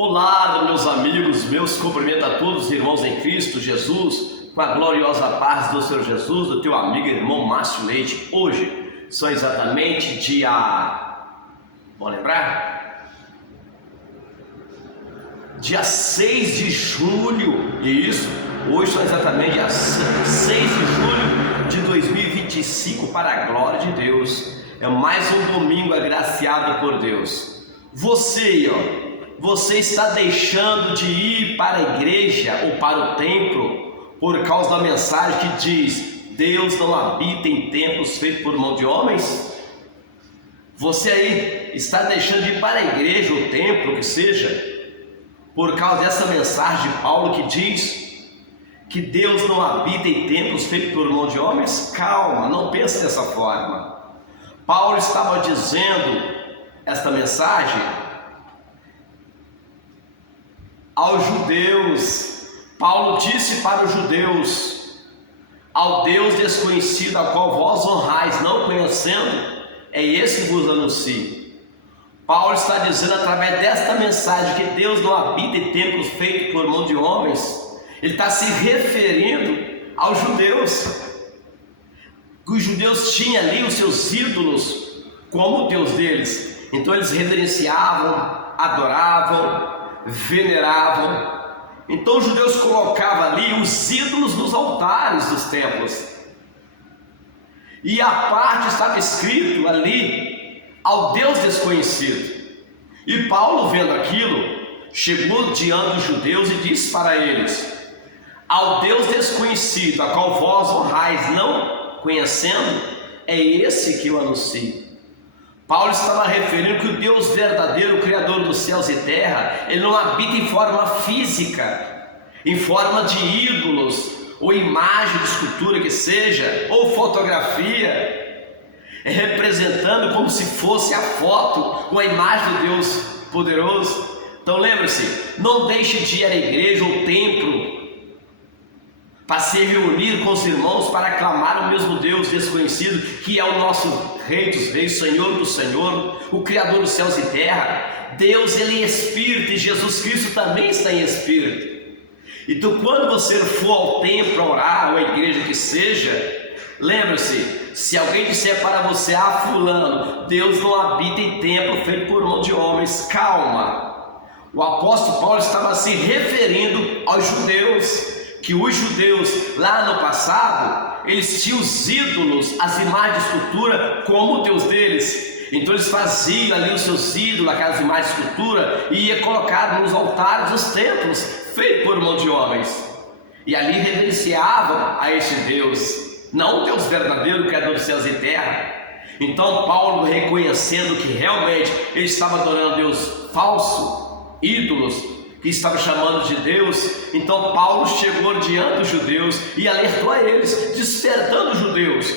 Olá, meus amigos, meus cumprimentos a todos os irmãos em Cristo Jesus, com a gloriosa paz do Senhor Jesus, do teu amigo e irmão Márcio Leite. Hoje são exatamente vamos lembrar? Dia 6 de julho, isso, hoje são exatamente dia 6 de julho de 2025, para a glória de Deus. É mais um domingo agraciado por Deus. Você está deixando de ir para a igreja ou para o templo por causa da mensagem que diz: Deus não habita em templos feitos por mão de homens? Você aí está deixando de ir para a igreja ou templo, que seja, por causa dessa mensagem de Paulo que diz que Deus não habita em templos feitos por mão de homens? Calma, não pense dessa forma. Paulo estava dizendo esta mensagem aos judeus. Paulo disse para os judeus: ao Deus desconhecido, a qual vós honrais, não conhecendo, é esse que vos anuncio. Paulo está dizendo através desta mensagem que Deus não habita em templos feitos por mão de homens. Ele está se referindo aos judeus. Os judeus tinham ali os seus ídolos como o Deus deles. Então eles reverenciavam, adoravam, veneravam. Então os judeus colocavam ali os ídolos nos altares dos templos, e a parte estava escrito ali: ao Deus desconhecido. E Paulo, vendo aquilo, chegou diante dos judeus e disse para eles: ao Deus desconhecido, a qual vós honrais, não conhecendo, é esse que eu anuncio. Paulo estava referindo que o Deus verdadeiro, o Criador dos céus e terra, ele não habita em forma física, em forma de ídolos, ou imagem de escultura que seja, ou fotografia, representando como se fosse a foto, uma imagem do Deus poderoso. Então lembre-se, não deixe de ir à igreja ou templo para se reunir com os irmãos para aclamar o mesmo Deus desconhecido, que é o nosso Rei dos Reis, Senhor do Senhor, o Criador dos céus e terra. Deus, ele é Espírito, e Jesus Cristo também está em Espírito. Então quando você for ao templo, a orar, ou à igreja que seja, lembre-se, se alguém disser para você: fulano, Deus não habita em templo feito por mão de homens, calma. O apóstolo Paulo estava se referindo aos judeus, que os judeus lá no passado, eles tinham os ídolos, as imagens de escultura como o Deus deles. Então eles faziam ali os seus ídolos, aquelas imagens de escultura, e ia colocar nos altares dos templos feitos por mão de homens, e ali reverenciavam a este Deus, não o Deus verdadeiro, Criador dos céus e terra. Então Paulo, reconhecendo que realmente ele estava adorando Deus falso, ídolos que estava chamando de Deus, então Paulo chegou diante dos judeus e alertou a eles, despertando os judeus: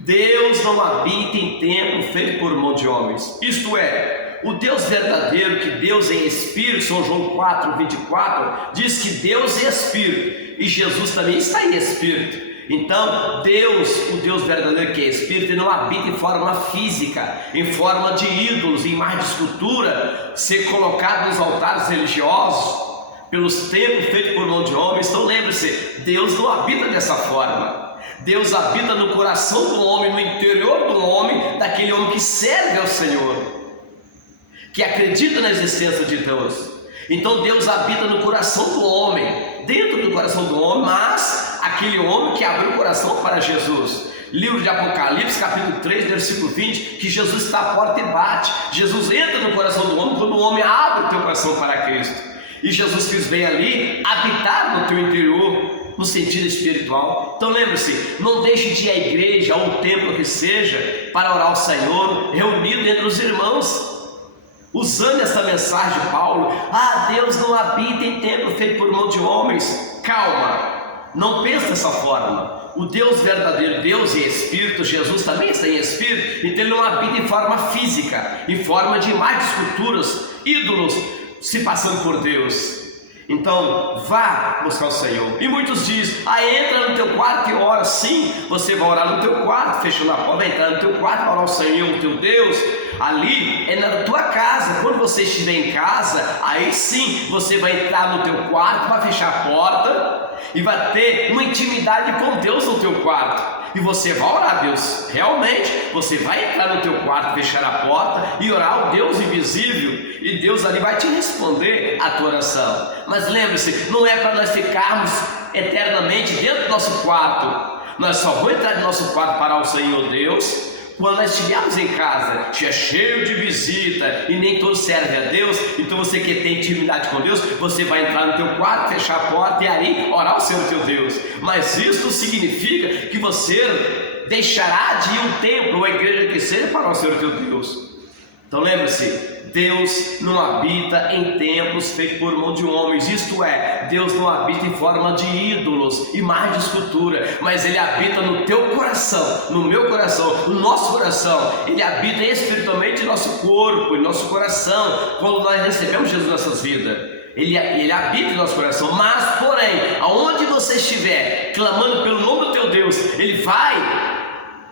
Deus não habita em templo feito por mão de homens. Isto é, o Deus verdadeiro, que Deus é Espírito. São João 4:24 diz que Deus é Espírito, e Jesus também está em Espírito. Então Deus, o Deus verdadeiro, que é Espírito, ele não habita em forma física, em forma de ídolos, em imagem de escultura, ser colocado nos altares religiosos, pelos templos feitos por mão de homens. Então lembre-se, Deus não habita dessa forma. Deus habita no coração do homem, no interior do homem, daquele homem que serve ao Senhor, que acredita na existência de Deus. Então Deus habita no coração do homem, dentro do coração do homem, mas aquele homem que abriu o coração para Jesus. Livro de Apocalipse, capítulo 3, versículo 20, que Jesus está à porta e bate. Jesus entra no coração do homem quando o homem abre o teu coração para Cristo. E Jesus Cristo vem ali habitar no teu interior, no sentido espiritual. Então lembre-se, não deixe de ir à igreja ou ao templo que seja para orar ao Senhor, reunido entre os irmãos, usando essa mensagem de Paulo: Deus não habita em templo feito por mão de homens. Calma, não pense dessa forma. O Deus verdadeiro, Deus é Espírito, Jesus também está em Espírito, então ele não habita em forma física, em forma de imagens, esculturas, ídolos, se passando por Deus. Então, vá buscar o Senhor. E muitos dizem, entra no teu quarto e ora. Sim, você vai orar no teu quarto, fechando a porta, vai entrar no teu quarto, vai orar ao Senhor, o teu Deus. Ali é na tua casa. Quando você estiver em casa, aí sim, você vai entrar no teu quarto, vai fechar a porta e vai ter uma intimidade com Deus no teu quarto. E você vai orar a Deus. Realmente, você vai entrar no teu quarto, fechar a porta e orar ao Deus invisível. E Deus ali vai te responder a tua oração. Mas lembre-se, não é para nós ficarmos eternamente dentro do nosso quarto. Nós só vamos entrar no nosso quarto para o Senhor Deus quando nós estivermos em casa, já cheio de visita, e nem todos servem a Deus. Então você que tem intimidade com Deus, você vai entrar no teu quarto, fechar a porta e ali orar ao Senhor teu Deus. Mas isso significa que você deixará de ir um templo ou a igreja que seja para o Senhor teu Deus. Então lembre-se, Deus não habita em templos feitos por mão de homens. Isto é, Deus não habita em forma de ídolos, imagens de escultura, mas Ele habita no teu coração, no meu coração, no nosso coração. Ele habita espiritualmente em nosso corpo, em nosso coração, quando nós recebemos Jesus em nossas vidas. Ele habita em nosso coração. Mas, porém, aonde você estiver clamando pelo nome do teu Deus, Ele vai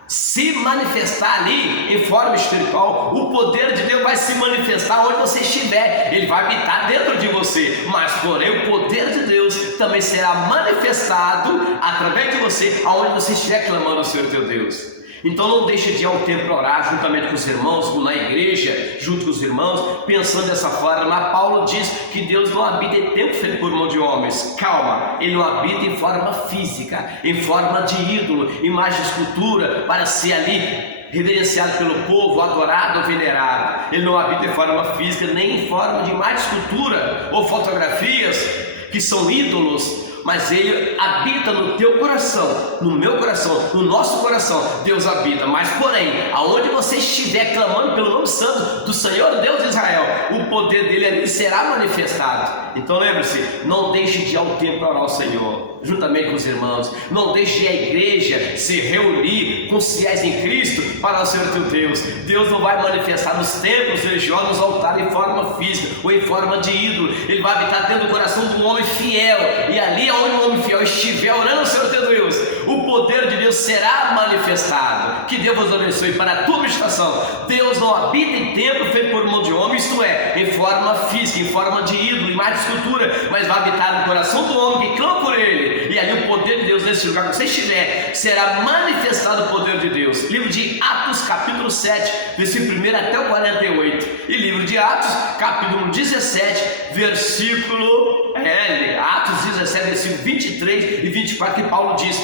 se manifestar ali em forma espiritual. O poder de Deus vai se manifestar onde você estiver. Ele vai habitar dentro de você. Mas porém o poder de Deus também será manifestado através de você, aonde você estiver clamando ao Senhor teu Deus. Então não deixe de ir ao templo orar juntamente com os irmãos, na igreja, junto com os irmãos, pensando dessa forma. Mas Paulo diz que Deus não habita em templo feito por mão de homens. Calma, Ele não habita em forma física, em forma de ídolo, imagem de escultura, para ser ali reverenciado pelo povo, adorado ou venerado. Ele não habita em forma física, nem em forma de imagem de escultura ou fotografias que são ídolos. Mas Ele habita no teu coração, no meu coração, no nosso coração. Deus habita. Mas porém, aonde você estiver clamando pelo nome santo do Senhor Deus de Israel, o poder dele ali será manifestado. Então lembre-se, não deixe de ir ao templo orar ao Senhor, juntamente com os irmãos. Não deixe de ir à igreja se reunir com os fiéis em Cristo para o Senhor teu Deus. Deus não vai manifestar nos templos religiosos, nos altares em forma física ou em forma de ídolo. Ele vai habitar dentro do coração do homem fiel. E ali onde o homem fiel estiver orando ao Senhor teu Deus, o poder de Deus será manifestado. Que Deus vos abençoe para a tua meditação. Deus não habita em templo feito por mão de homem, isto é, em forma física, em forma de ídolo, imagem de escultura, mas vai habitar no coração do homem que clama por Ele. E ali o poder de Deus, nesse lugar que você estiver, será manifestado o poder de Deus. Livro de Atos, capítulo 7, versículo 1 até o 48. E livro de Atos, capítulo 17, versículo Atos 17, versículo 23 e 24, que Paulo diz: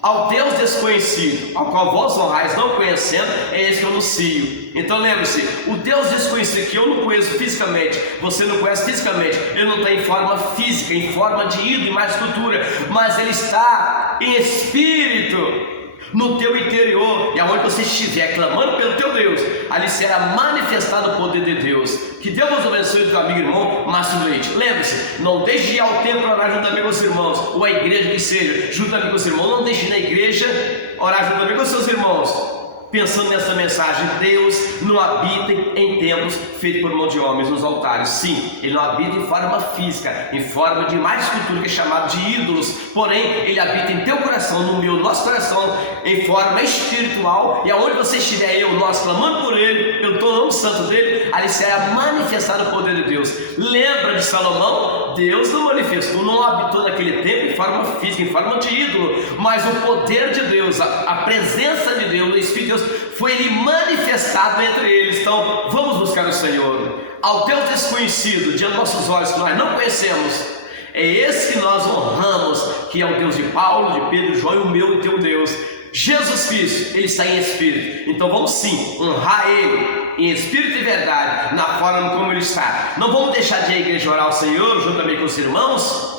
ao Deus desconhecido, ao qual vós honrais não conhecendo, é esse que eu anuncio. Então lembre-se, o Deus desconhecido que eu não conheço fisicamente, você não conhece fisicamente, Ele não está em forma física, em forma de ídolo, imagem de escultura, mas Ele está em espírito no teu interior. E aonde você estiver clamando pelo teu Deus, ali será manifestado o poder de Deus. Que Deus vos abençoe, teu amigo e irmão Márcio Leite. Lembre-se, não deixe de ir ao templo orar juntamente com os irmãos, ou a igreja que seja, juntamente com os irmãos. Não deixe de ir na igreja orar juntamente com os seus irmãos, pensando nessa mensagem. Deus não habita em templos feitos por mão de homens, nos altares. Sim, Ele não habita em forma física, em forma de imagem de escultura, que é chamado de ídolos. Porém, Ele habita em teu coração, no meu, nosso coração, em forma espiritual. E aonde você estiver, nós clamando por Ele, pelo nome santo dEle, ali será manifestado o poder de Deus. Lembra de Salomão? Deus não manifestou, não habitou naquele tempo em forma física, em forma de ídolo, mas o poder de Deus, a presença de Deus, o Espírito de Deus, foi Ele manifestado entre eles. Então vamos buscar o Senhor. Ao Deus desconhecido diante dos nossos olhos, que nós não conhecemos, é esse que nós honramos, que é o Deus de Paulo, de Pedro, de João, e o meu e teu Deus, Jesus Cristo. Ele está em espírito. Então vamos sim honrar Ele em espírito e verdade, na forma como Ele está. Não vamos deixar de ir à igreja orar ao Senhor juntamente com os irmãos,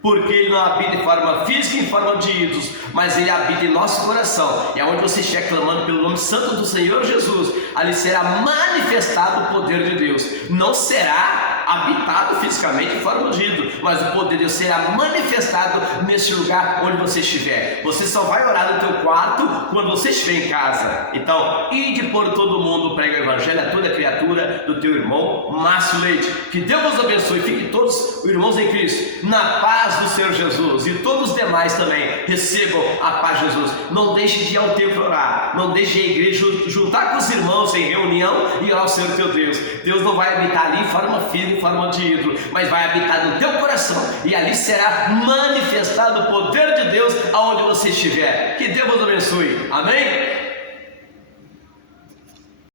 porque Ele não habita em forma física e em forma de ídolos, mas Ele habita em nosso coração. E aonde você estiver clamando pelo nome santo do Senhor Jesus, ali será manifestado o poder de Deus. Não será habitado fisicamente em forma de ídolo, mas o poder de Deus será manifestado nesse lugar onde você estiver. Você só vai orar no teu quarto quando você estiver em casa. Então, ide por todo mundo, prega o evangelho a toda criatura, do teu irmão Márcio Leite. Que Deus vos abençoe. Fiquem todos irmãos em Cristo na paz do Senhor Jesus, e todos os demais também recebam a paz de Jesus. Não deixe de ir ao templo orar, não deixe de ir à igreja juntar com os irmãos em reunião e orar ao Senhor teu Deus. Deus não vai habitar ali em forma física, em forma de ídolo, mas vai habitar no teu coração, e ali será manifestado o poder de Deus aonde você estiver. Que Deus vos abençoe. Amém?